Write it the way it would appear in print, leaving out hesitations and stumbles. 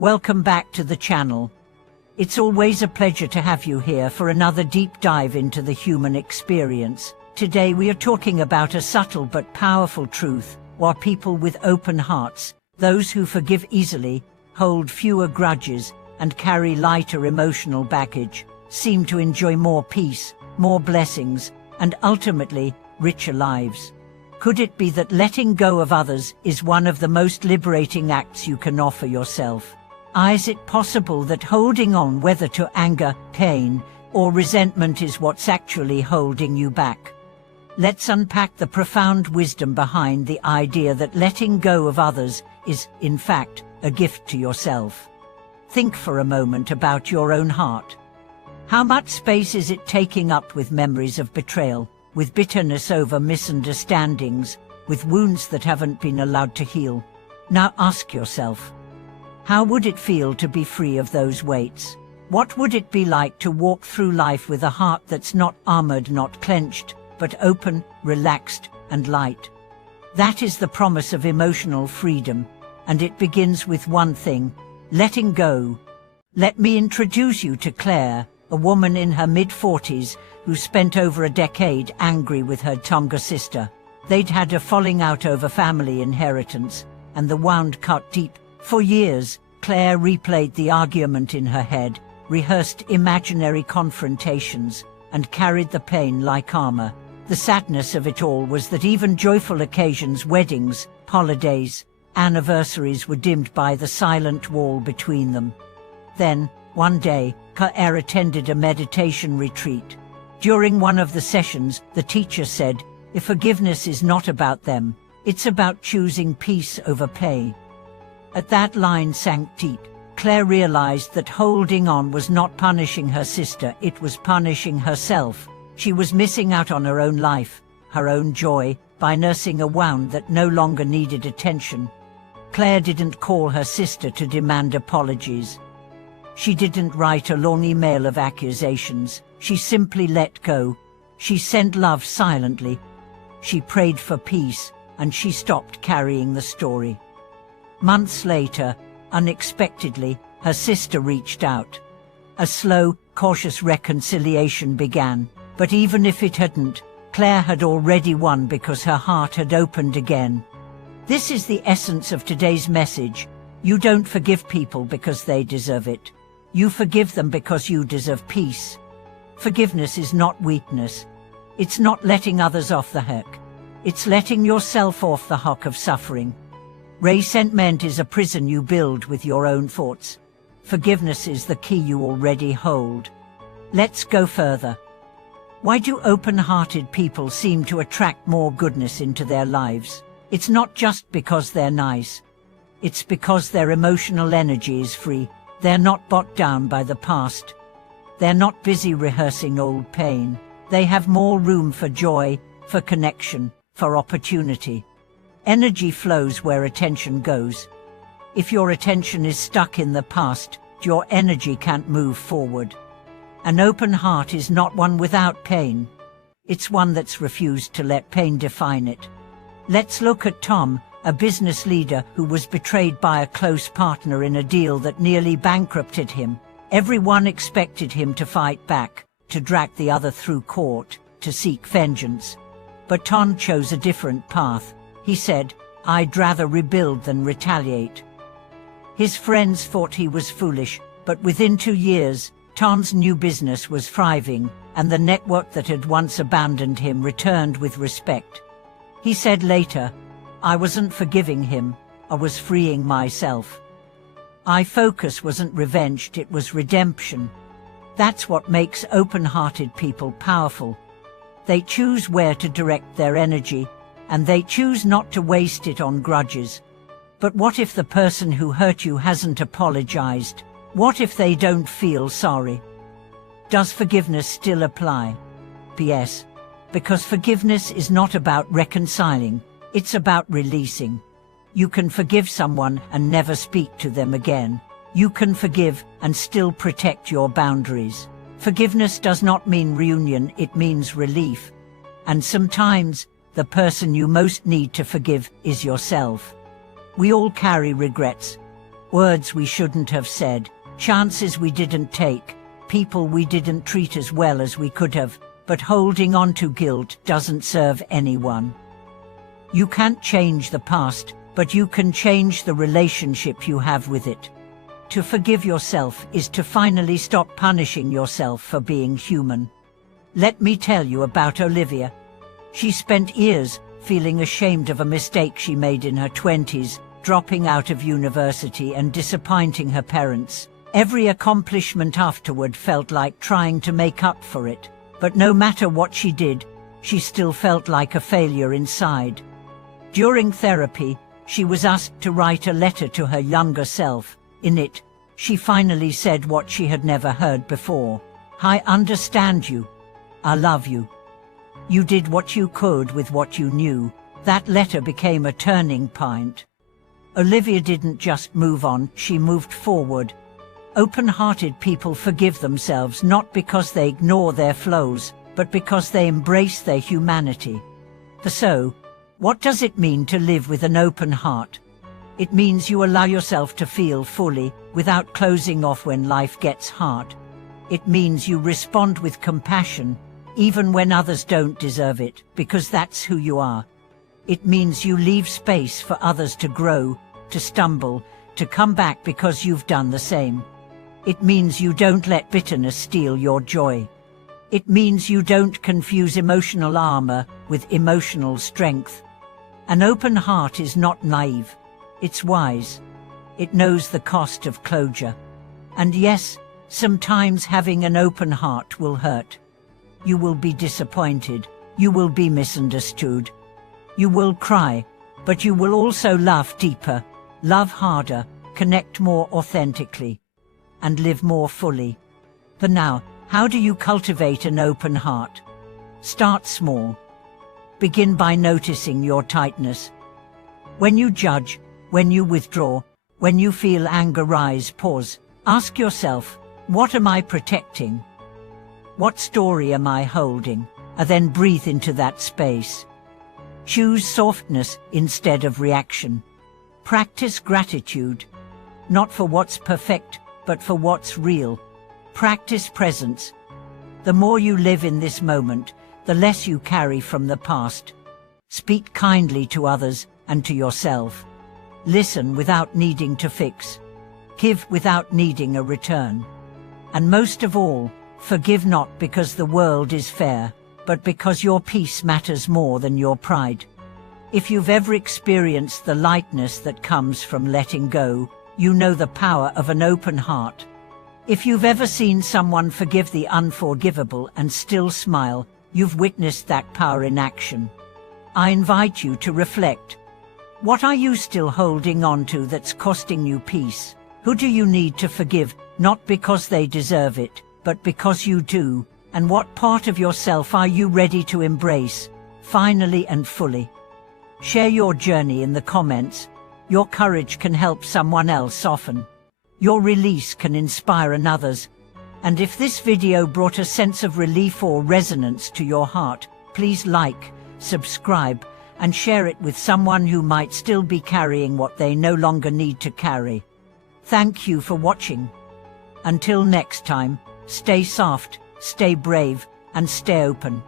Welcome back to the channel. It's always a pleasure to have you here for another deep dive into the human experience. Today we are talking about a subtle but powerful truth. While people with open hearts, those who forgive easily, hold fewer grudges, and carry lighter emotional baggage, seem to enjoy more peace, more blessings, and ultimately, richer lives. Could it be that letting go of others is one of the most liberating acts you can offer yourself? Is it possible that holding on, whether to anger, pain, or resentment, is what's actually holding you back? Let's unpack the profound wisdom behind the idea that letting go of others is, in fact, a gift to yourself. Think for a moment about your own heart. How much space is it taking up with memories of betrayal, with bitterness over misunderstandings, with wounds that haven't been allowed to heal? Now ask yourself, how would it feel to be free of those weights? What would it be like to walk through life with a heart that's not armored, not clenched, but open, relaxed, and light? That is the promise of emotional freedom, and it begins with one thing: letting go. Let me introduce you to Claire, a woman in her mid-40s who spent over a decade angry with her younger sister. They'd had a falling out over family inheritance, and the wound cut deep. For years, Claire replayed the argument in her head, rehearsed imaginary confrontations, and carried the pain like armor. The sadness of it all was that even joyful occasions, weddings, holidays, anniversaries, were dimmed by the silent wall between them. Then, one day, Claire attended a meditation retreat. During one of the sessions, the teacher said, "If forgiveness is not about them, it's about choosing peace over pain." As that line sank deep, Claire realized that holding on was not punishing her sister, it was punishing herself. She was missing out on her own life, her own joy, by nursing a wound that no longer needed attention. Claire didn't call her sister to demand apologies. She didn't write a long email of accusations. She simply let go. She sent love silently. She prayed for peace, and she stopped carrying the story. Months later, unexpectedly, her sister reached out. A slow, cautious reconciliation began, but even if it hadn't, Claire had already won because her heart had opened again. This is the essence of today's message. You don't forgive people because they deserve it. You forgive them because you deserve peace. Forgiveness is not weakness. It's not letting others off the hook. It's letting yourself off the hook of suffering. Resentment is a prison you build with your own thoughts. Forgiveness is the key you already hold. Let's go further. Why do open-hearted people seem to attract more goodness into their lives? It's not just because they're nice. It's because their emotional energy is free. They're not bogged down by the past. They're not busy rehearsing old pain. They have more room for joy, for connection, for opportunity. Energy flows where attention goes. If your attention is stuck in the past, your energy can't move forward. An open heart is not one without pain. It's one that's refused to let pain define it. Let's look at Tom, a business leader who was betrayed by a close partner in a deal that nearly bankrupted him. Everyone expected him to fight back, to drag the other through court, to seek vengeance. But Tom chose a different path. He said, "I'd rather rebuild than retaliate." His friends thought he was foolish, but within 2 years, Tom's new business was thriving, and the network that had once abandoned him returned with respect. He said later, "I wasn't forgiving him, I was freeing myself. My focus wasn't revenge, it was redemption." That's what makes open-hearted people powerful. They choose where to direct their energy, and they choose not to waste it on grudges. But what if the person who hurt you hasn't apologized? What if they don't feel sorry? Does forgiveness still apply? P.S. Because forgiveness is not about reconciling, it's about releasing. You can forgive someone and never speak to them again. You can forgive and still protect your boundaries. Forgiveness does not mean reunion, it means relief. And sometimes, the person you most need to forgive is yourself. We all carry regrets. Words we shouldn't have said, chances we didn't take, people we didn't treat as well as we could have, but holding on to guilt doesn't serve anyone. You can't change the past, but you can change the relationship you have with it. To forgive yourself is to finally stop punishing yourself for being human. Let me tell you about Olivia. She spent years feeling ashamed of a mistake she made in her 20s, dropping out of university and disappointing her parents. Every accomplishment afterward felt like trying to make up for it, but no matter what she did, she still felt like a failure inside. During therapy, she was asked to write a letter to her younger self. In it, she finally said what she had never heard before. "I understand you. I love you. You did what you could with what you knew." That letter became a turning point. Olivia didn't just move on, she moved forward. Open-hearted people forgive themselves not because they ignore their flaws, but because they embrace their humanity. So, what does it mean to live with an open heart? It means you allow yourself to feel fully, without closing off when life gets hard. It means you respond with compassion, even when others don't deserve it, because that's who you are. It means you leave space for others to grow, to stumble, to come back because you've done the same. It means you don't let bitterness steal your joy. It means you don't confuse emotional armor with emotional strength. An open heart is not naive. It's wise. It knows the cost of closure. And yes, sometimes having an open heart will hurt. You will be disappointed. You will be misunderstood. You will cry, but you will also laugh deeper, love harder, connect more authentically, and live more fully. But now, how do you cultivate an open heart? Start small. Begin by noticing your tightness. When you judge, when you withdraw, when you feel anger rise, pause. Ask yourself, what am I protecting? What story am I holding? And then breathe into that space. Choose softness instead of reaction. Practice gratitude, not for what's perfect, but for what's real. Practice presence. The more you live in this moment, the less you carry from the past. Speak kindly to others and to yourself. Listen without needing to fix. Give without needing a return. And most of all, forgive not because the world is fair, but because your peace matters more than your pride. If you've ever experienced the lightness that comes from letting go, you know the power of an open heart. If you've ever seen someone forgive the unforgivable and still smile, you've witnessed that power in action. I invite you to reflect. What are you still holding on to that's costing you peace? Who do you need to forgive, not because they deserve it, but because you do? And what part of yourself are you ready to embrace, finally and fully? Share your journey in the comments. Your courage can help someone else soften. Your release can inspire others. And if this video brought a sense of relief or resonance to your heart, please like, subscribe, and share it with someone who might still be carrying what they no longer need to carry. Thank you for watching. Until next time, stay soft, stay brave, and stay open.